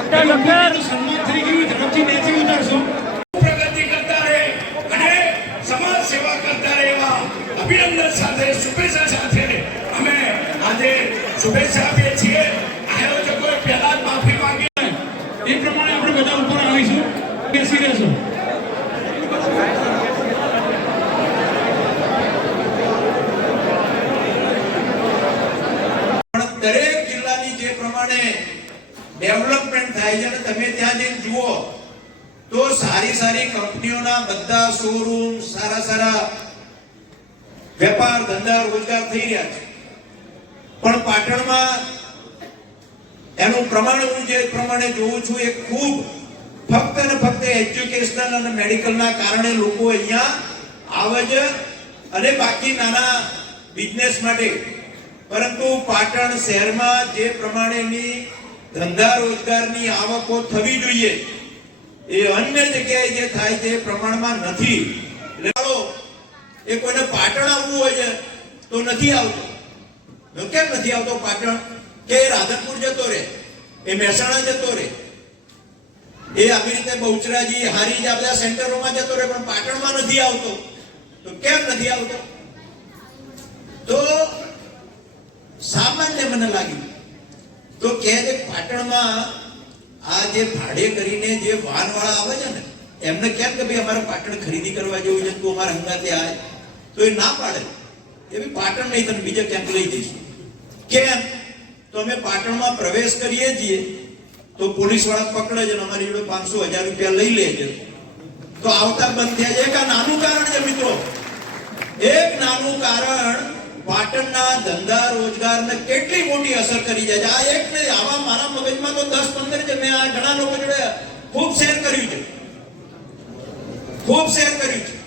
Doctor doctor. કરતા અને સમાજ સેવા કરતા એવા અભિનંદન સાથે શુભેચ્છા સાથે અમે આજે શુભેચ્છા ડેવલપમેન્ટ થાય છે અને તમે ત્યાં જઈને જુઓ, તો સારી સારી કંપનીઓના બધા શોરૂમ સારા સારા વેપાર, ધંધા, રોજગાર થઈ રહ્યા છે. પણ પાટણમાં એનું પ્રમાણ હું જે પ્રમાણે જોઉં છું, એ ખૂબ ફક્ત ને ફક્ત એજ્યુકેશનલ અને મેડિકલના કારણે લોકો અહીંયા આવે છે અને બાકી નાના બિઝનેસ માટે. પરંતુ પાટણ શહેરમાં જે પ્રમાણેની ધંધા રોજગારની આવકો થવી જોઈએ. એ અન્ય જગ્યાએ જે થાય છે પ્રમાણમાં નથી. એટલે એ કોઈને પાટણ આવવું હોય છે, તો નથી આવતો. તો કેમ નથી આવતો પાટણ? કે રાધનપુર જતો રહે, એ મહેસાણા જતો રહે. એ આવી રીતે બહુચરાજી હારી આ બધા સેન્ટરોમાં જતો રહે, પણ પાટણમાં નથી આવતો. તો કેમ નથી આવતો? તો સામાન્ય મને લાગ્યું તો કહે છે પાટણમાં આ જે ભાડે કરીને જે વાહનવાળા આવે છે ને, એમને કેમ કે ભાઈ અમારે પાટણ ખરીદી કરવા જેવું છે તું અમારા હંગાતે આવે તો એ ના પાડે. એ બી પાટણ નહીં, તને બીજા ક્યાંક લઈ જઈશું. કેમ? તો અમે પાટણમાં પ્રવેશ કરીએ છીએ, તો પોલીસવાળા પકડે છે અમારી જોડે પાંચસો હજાર રૂપિયા લઈ લે છે. તો આવતા બંધ થયા છે. એક આ નાનું કારણ છે મિત્રો. એક નાનું કારણ પાટણના ધંધા મોટી અસર કરી જાય છે. આ એક નહીં, આવા મારા મગજમાં તો દસ પંદર છે. મેં આ ઘણા લોકો જોડે ખૂબ શેર કર્યું છે. ખૂબ શેર કર્યું છે.